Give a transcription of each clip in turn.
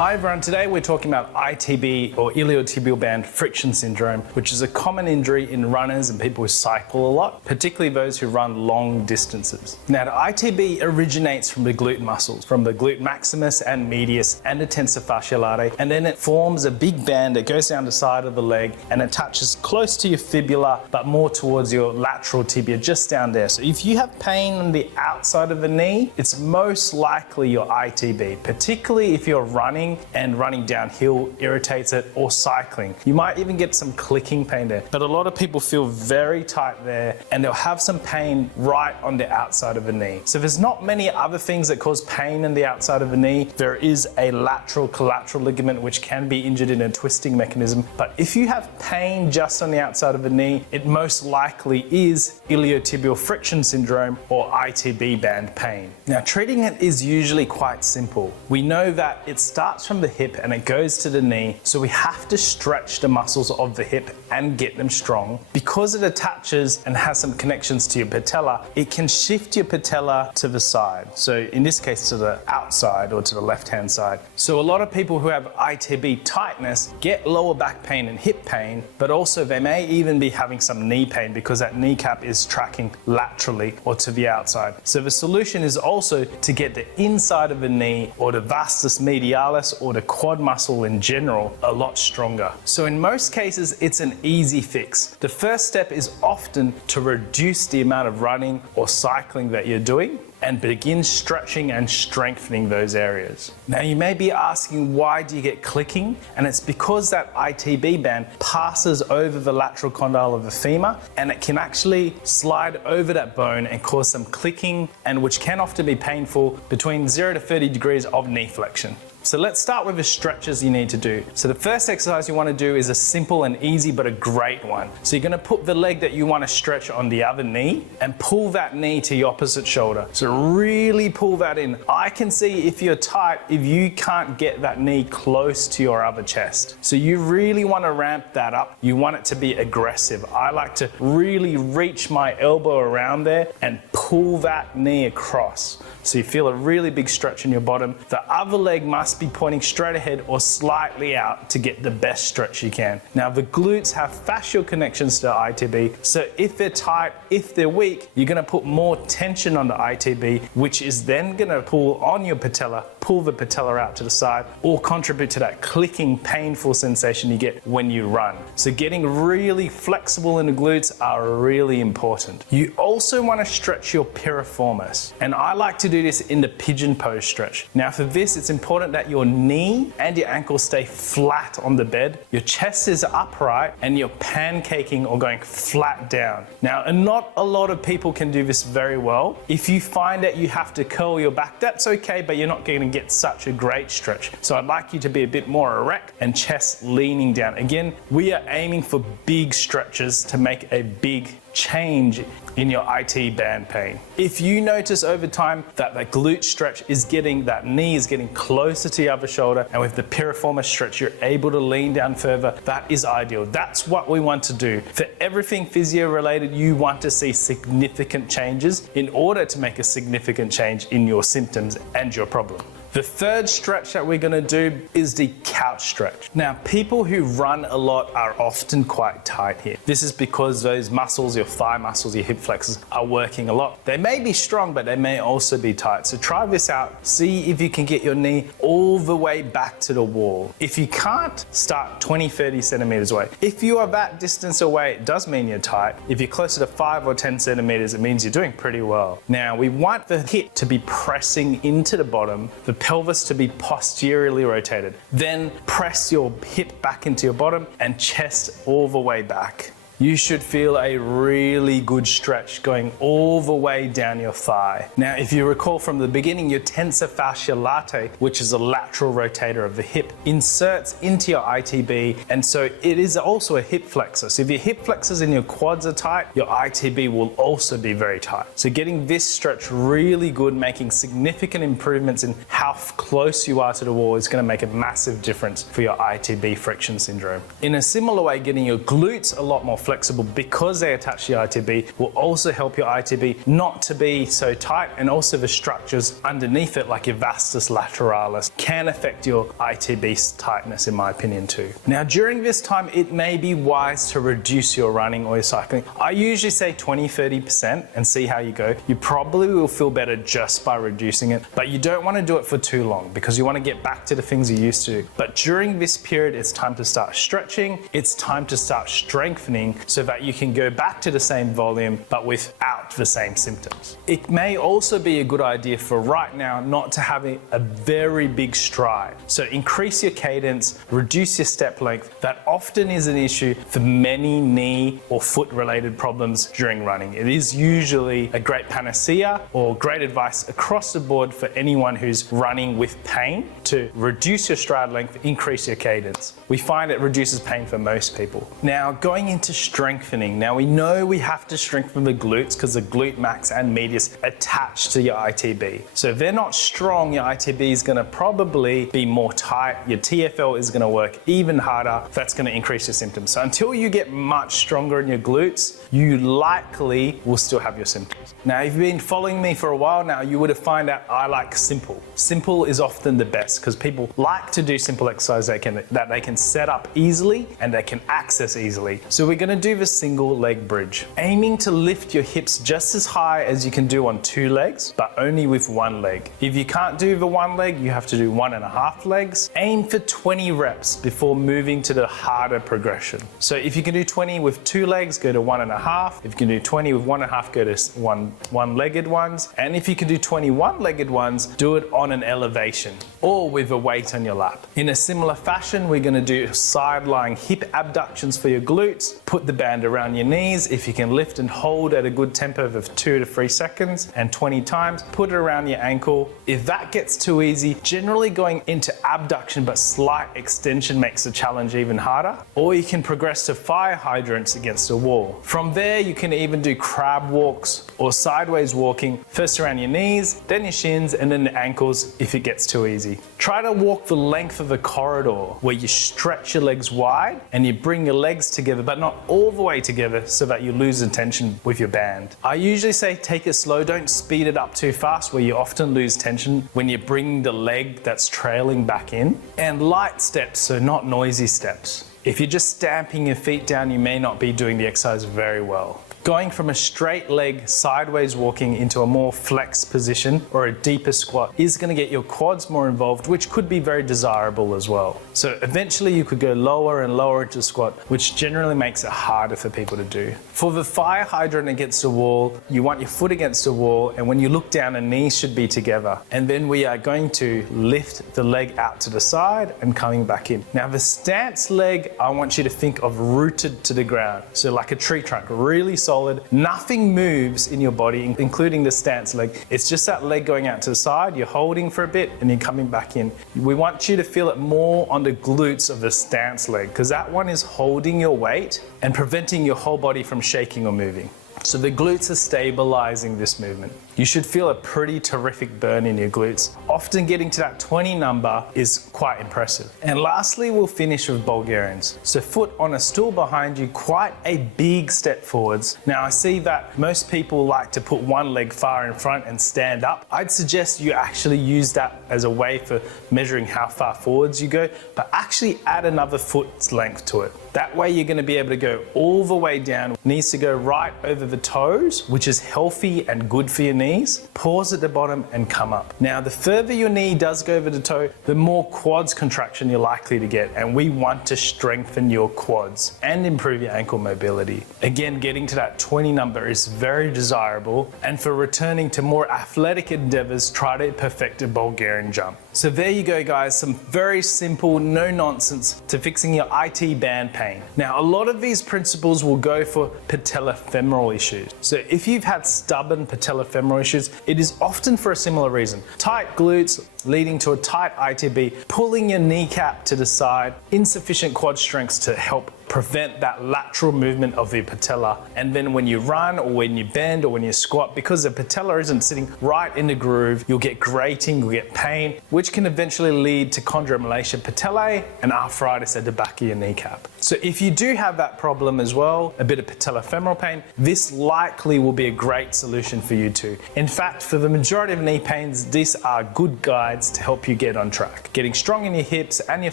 Hi everyone, today we're talking about ITB or iliotibial band friction syndrome, which is a common injury in runners and people who cycle a lot, particularly those who run long distances. Now the ITB originates from the glute muscles, from the glute maximus and medius and the tensor fasciae latae, and then it forms a big band that goes down the side of the leg and attaches close to your fibula but more towards your lateral tibia, just down there. So if you have pain on the outside of the knee, it's most likely your ITB, particularly if you're running and running downhill irritates it, or cycling. You might even get some clicking pain there, but a lot of people feel very tight there and they'll have some pain right on the outside of the knee. So there's not many other things that cause pain in the outside of the knee. There is a lateral collateral ligament which can be injured in a twisting mechanism, but if you have pain just on the outside of the knee, it most likely is iliotibial friction syndrome or ITB band pain. Now treating it is usually quite simple. We know that it starts from the hip and it goes to the knee, so we have to stretch the muscles of the hip and get them strong. Because it attaches and has some connections to your patella, it can shift your patella to the side, so in this case to the outside or to the left hand side. So a lot of people who have ITB tightness get lower back pain and hip pain, but also they may even be having some knee pain because that kneecap is tracking laterally or to the outside. So the solution is also to get the inside of the knee or the vastus medialis or the quad muscle in general a lot stronger. So in most cases it's an easy fix. The first step is often to reduce the amount of running or cycling that you're doing and begin stretching and strengthening those areas. Now you may be asking, why do you get clicking? And it's because that ITB band passes over the lateral condyle of the femur and it can actually slide over that bone and cause some clicking, and which can often be painful between 0 to 30 degrees of knee flexion. So let's start with the stretches you need to do. So the first exercise you want to do is a simple and easy but a great one. So you're going to put the leg that you want to stretch on the other knee and pull that knee to your opposite shoulder. So really pull that in. I can see if you're tight, if you can't get that knee close to your other chest. So you really want to ramp that up. You want it to be aggressive. I like to really reach my elbow around there and pull that knee across. So you feel a really big stretch in your bottom. The other leg must be pointing straight ahead or slightly out to get the best stretch you can. Now the glutes have fascial connections to the ITB, so if they're tight, if they're weak, you're going to put more tension on the ITB, which is then going to pull on your patella, pull the patella out to the side, or contribute to that clicking, painful sensation you get when you run. So getting really flexible in the glutes are really important. You also want to stretch your piriformis, and I like to do this in the pigeon pose stretch. Now for this, it's important that your knee and your ankle stay flat on the bed, your chest is upright, and you're pancaking or going flat down. Now, and not a lot of people can do this very well. If you find that you have to curl your back, that's okay, but you're not going to get such a great stretch. So I'd like you to be a bit more erect and chest leaning down. Again, we are aiming for big stretches to make a big change in your IT band pain. If you notice over time that the glute stretch is getting, that knee is getting closer to the other shoulder, and with the piriformis stretch you're able to lean down further, that is ideal. That's what we want to do. For everything physio related, you want to see significant changes in order to make a significant change in your symptoms and your problem. The third stretch that we're going to do is the couch stretch. Now, people who run a lot are often quite tight here. This is because those muscles, your thigh muscles, your hip flexors, are working a lot. They may be strong, but they may also be tight. So try this out. See if you can get your knee all the way back to the wall. If you can't, start 20, 30 centimeters away. If you are that distance away, it does mean you're tight. If you're closer to 5 or 10 centimeters, it means you're doing pretty well. Now, we want the hip to be pressing into the bottom, the pelvis to be posteriorly rotated. Then press your hip back into your bottom and chest all the way back. You should feel a really good stretch going all the way down your thigh. Now, if you recall from the beginning, your tensor fasciae latae, which is a lateral rotator of the hip, inserts into your ITB, and so it is also a hip flexor. So if your hip flexors and your quads are tight, your ITB will also be very tight. So getting this stretch really good, making significant improvements in how close you are to the wall is going to make a massive difference for your ITB friction syndrome. In a similar way, getting your glutes a lot more flexible flexible because they attach to your ITB will also help your ITB not to be so tight, and also the structures underneath it, like your vastus lateralis, can affect your ITB tightness, in my opinion, too. Now, during this time, it may be wise to reduce your running or your cycling. I usually say 20-30% and see how you go. You probably will feel better just by reducing it, but you don't want to do it for too long because you want to get back to the things you used to. But during this period, it's time to start stretching. It's time to start strengthening so that you can go back to the same volume, but without the same symptoms. It may also be a good idea for right now not to have a very big stride. So increase your cadence, reduce your step length. That often is an issue for many knee or foot related problems during running. It is usually a great panacea or great advice across the board for anyone who's running with pain to reduce your stride length, increase your cadence. We find it reduces pain for most people. Now, going into strengthening. Now, we know we have to strengthen the glutes because the glute max and medius attach to your ITB. So if they're not strong, your ITB is going to probably be more tight. Your TFL is going to work even harder. That's going to increase your symptoms. So until you get much stronger in your glutes, you likely will still have your symptoms. Now, if you've been following me for a while now, you would have found out I like simple. Simple is often the best because people like to do simple exercise that they can set up easily and they can access easily. So we're going to do the single leg bridge, aiming to lift your hips just as high as you can do on 2 legs, but only with 1 leg. If you can't do the 1 leg, you have to do 1.5 legs. Aim for 20 reps before moving to the harder progression. So if you can do 20 with 2 legs, go to 1.5. If you can do 20 with 1.5, go to one-legged ones. And if you can do 20 one-legged ones, do it on an elevation or with a weight on your lap. In a similar fashion, we're going to do side-lying hip abductions for your glutes. Put the band around your knees. If you can lift and hold at a good tempo of 2 to 3 seconds and 20 times, put it around your ankle. If that gets too easy, generally going into abduction but slight extension makes the challenge even harder. Or you can progress to fire hydrants against a wall. From there, you can even do crab walks or sideways walking, first around your knees, then your shins, and then the ankles if it gets too easy. Try to walk the length of a corridor where you stretch your legs wide and you bring your legs together, but not all the way together so that you lose the tension with your band. I usually say take it slow, don't speed it up too fast where you often lose tension when you bring the leg that's trailing back in. And light steps, so not noisy steps. If you're just stamping your feet down, you may not be doing the exercise very well. Going from a straight leg sideways walking into a more flexed position or a deeper squat is going to get your quads more involved, which could be very desirable as well. So eventually you could go lower and lower into squat, which generally makes it harder for people to do. For the fire hydrant against the wall, you want your foot against the wall, and when you look down, the knees should be together. And then we are going to lift the leg out to the side and coming back in. Now the stance leg, I want you to think of rooted to the ground. So like a tree trunk, really solid. Nothing moves in your body, including the stance leg. It's just that leg going out to the side, you're holding for a bit and you're coming back in. We want you to feel it more on the glutes of the stance leg because that one is holding your weight and preventing your whole body from shaking or moving. So the glutes are stabilizing this movement. You should feel a pretty terrific burn in your glutes. Often getting to that 20 number is quite impressive. And lastly, we'll finish with Bulgarians. So foot on a stool behind you, quite a big step forwards. Now I see that most people like to put one leg far in front and stand up. I'd suggest you actually use that as a way for measuring how far forwards you go, but actually add another foot's length to it. That way you're going to be able to go all the way down. It needs to go right over the toes, which is healthy and good for your knees. Pause at the bottom and come up. Now, the further your knee does go over the toe, the more quads contraction you're likely to get. And we want to strengthen your quads and improve your ankle mobility. Again, getting to that 20 number is very desirable. And for returning to more athletic endeavors, try to perfect a Bulgarian jump. So there you go, guys. Some very simple, no nonsense to fixing your IT band pain. Now, a lot of these principles will go for patellofemoral issues. So if you've had stubborn patellofemoral patellofemoral issues, it is often for a similar reason. Tight glutes leading to a tight ITB, pulling your kneecap to the side, insufficient quad strength to help prevent that lateral movement of your patella. And then when you run or when you bend or when you squat, because the patella isn't sitting right in the groove, you'll get grating, you'll get pain, which can eventually lead to chondromalacia patellae and arthritis at the back of your kneecap. So if you do have that problem as well, a bit of patellofemoral pain, this likely will be a great solution for you too. In fact, for the majority of knee pains, these are good guides to help you get on track, getting strong in your hips and your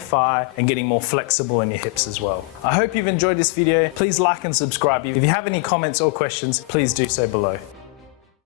thigh and getting more flexible in your hips as well. I hope you've enjoyed this video. Please like and subscribe. If you have any comments or questions, please do so below.